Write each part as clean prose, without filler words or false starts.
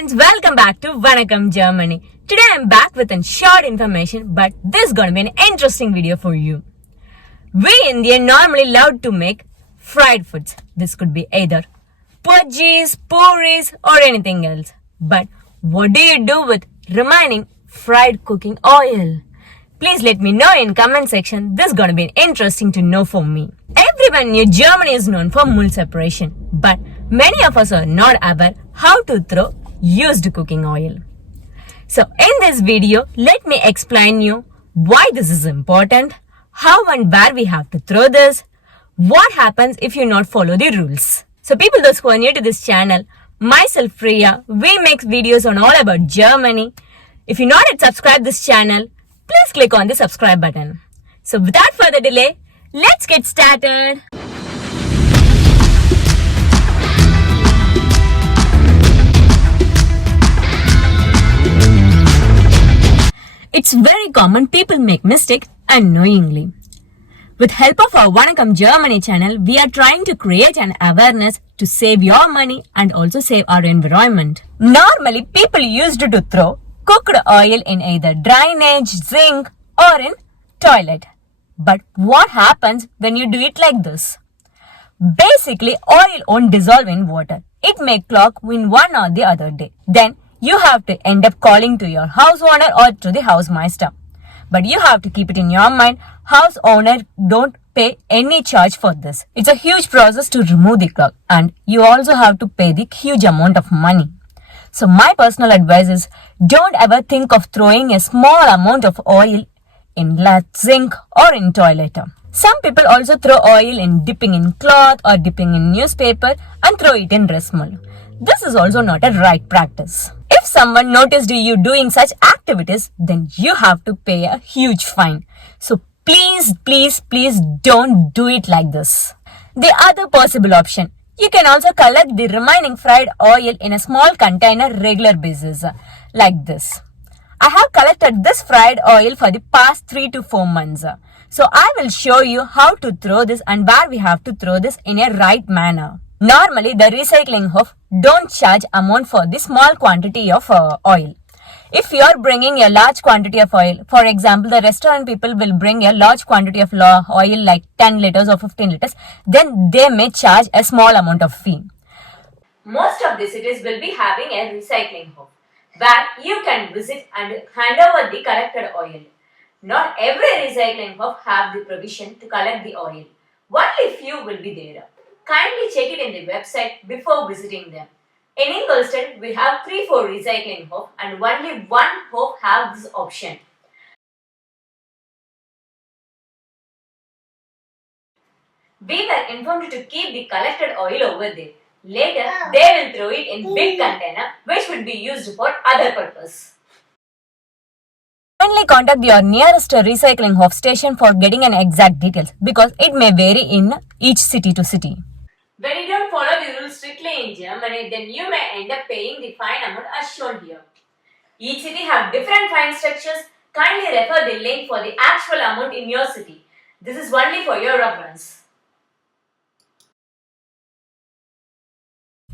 friends, welcome back to Vanakkam, Germany. Today I'm back with a short information, but this is gonna be an interesting video for you. We Indians normally love to make fried foods. This could be either pudgies, puris or anything else. But what do you do with remaining fried cooking oil? Please let me know in comment section. This is gonna be interesting to know for me. Everyone knew Germany is known for mole separation, but many of us are not aware how to throw used cooking oil. So in this video, let me explain you why this is important, how and where we have to throw this, what happens if you not follow the rules. So people those who are new to this channel, myself Priya, we make videos on all about Germany. If you not yet subscribed this channel, please click on the subscribe button. So without further delay, let's get started. It's very common people make mistake unknowingly. With help of our Vanakkam Germany channel, we are trying to create an awareness to save your money and also save our environment. Normally, people used to throw cooked oil in either drainage, sink or in toilet. But what happens when you do it like this? Basically, oil won't dissolve in water. It may clog in one or the other day. Then you have to end up calling to your house owner or to the housemaster. But you have to keep it in your mind, house owner don't pay any charge for this. It's a huge process to remove the clog and you also have to pay the huge amount of money. So my personal advice is don't ever think of throwing a small amount of oil in sink or in toilet. Some people also throw oil in dipping in cloth or dipping in newspaper and throw it in resmal. This is also not a right practice. If someone noticed you doing such activities, then you have to pay a huge fine. So please don't do it like this. The other possible option, you can also collect the remaining fried oil in a small container regular basis, like this. I have collected this fried oil for the past 3 to 4 months. So I will show you how to throw this and where we have to throw this in a right manner. Normally, the recycling house don't charge amount for the small quantity of oil. If you are bringing a large quantity of oil, for example, the restaurant people will bring a large quantity of oil like 10 liters or 15 liters, then they may charge a small amount of fee. Most of the cities will be having a recycling hub where you can visit and hand over the collected oil. Not every recycling hub have the provision to collect the oil. Only few will be there. Kindly check it in the website before visiting them. In Ingolstadt, we have 3-4 recycling hubs and only one hub have this option. We were informed to keep the collected oil over there. Later, they will throw it in big container which would be used for other purpose. Kindly contact your nearest recycling hub station for getting an exact details because it may vary in each city to city. When you don't follow the rules strictly in Germany, then you may end up paying the fine amount as shown here. Each city have different fine structures. Kindly refer the link for the actual amount in your city. This is only for your reference.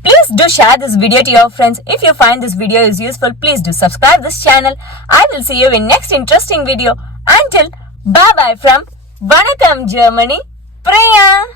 Please do share this video to your friends. If you find this video is useful, please do subscribe this channel. I will see you in next interesting video. Until bye bye from Vanakkam Germany, Priya.